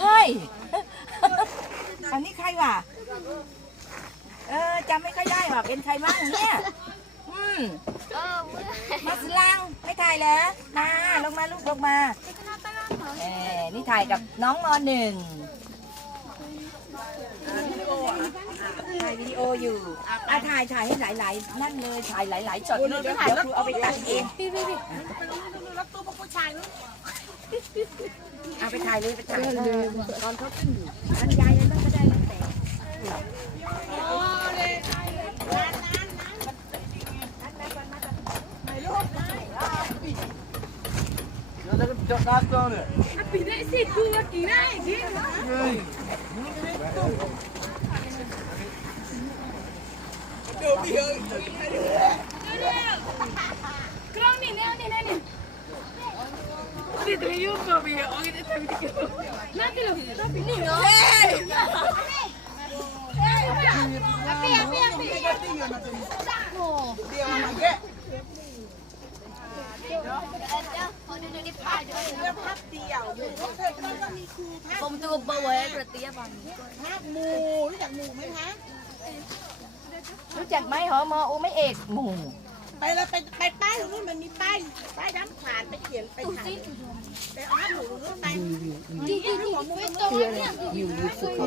เฮ้ย อันนี้ใครวะเออจำไม่ค่อยได้ว่ะเป็นใครบ้างเนี่ย อืมเออเมื่อมาสิลังไม่ถ่ายเหรอมาลงมาลูกลงมาเออนี่ถ่ายกับน้องมหนึ่งถ่ายวิดีโออยู่อะถ่ายถ่ายให้หลายๆ นั่นเลยถ่ายหลายๆช็อตเลยเดี๋ยวครูเอาไปตัดเองพี่พี่พี่ เอาไปถ่ายเลยไปถ่ายเลยตอนเขาขึ้นอยู่บรรยายนั้นก็ได้แล้วแต่ปีได้สิดูว่ากี่ได้กี่กล้องนี่เนี่ยนี่นี่นี่ Dito yung babi, okay na sabi ko. Natin lo, sabi ni no. Hey! Hey! Api, api, api. Không tôi bao quê rồi tía bằng หมูรู้จักหมูไหมคะรู้จักไหมหอ มอโอไม่เอกหมู่ไปแล้วไปไปป้ายตรงนู้นมันมีป้ายป้ายด้านขวานไปเขียนไปถ่ายไปเอาหมูตรงนู้นไป Đi đi đi, với tôi nha. อยู่อยู่สุขป้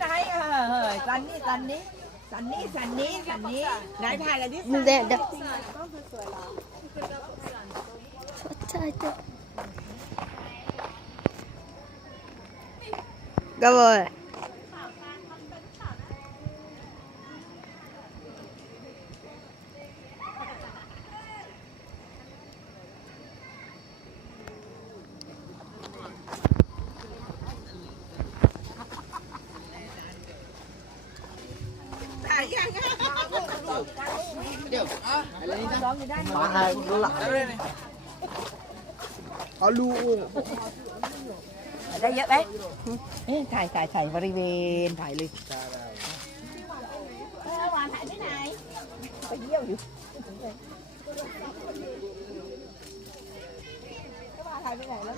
ไหนเออเฮ้ยสันนี่สันนี้สันนี้สันนี้สันนี้ไหนถ่ายอะไรดิ Để để. Trời trời. Rồi. mahal. ได้เยอะไหมเอ๊ะถ่ายถ่ายถ่ายบริเวณถ่ายเลยหวานถ่ายไปไหน ไปเยี่ยวอยู่ถ่ายไปไหนแล้ว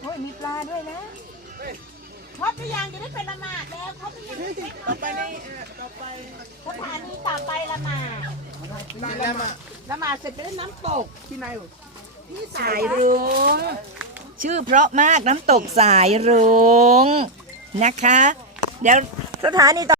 โอ้ยมีปลาด้วยนะ ครบหรือยังจะได้เป็นละหมาดแล้วครบหรือยังต่อไปในต่อไปสถานีต่อไปละหมาดละหมาดเสร็จไปเล่น้ำตกที่ไหนพี่สายยรุ้งชื่อเพราะมากน้ำตกสายรุ้งนะคะ เดี๋ยวสถานีต่อ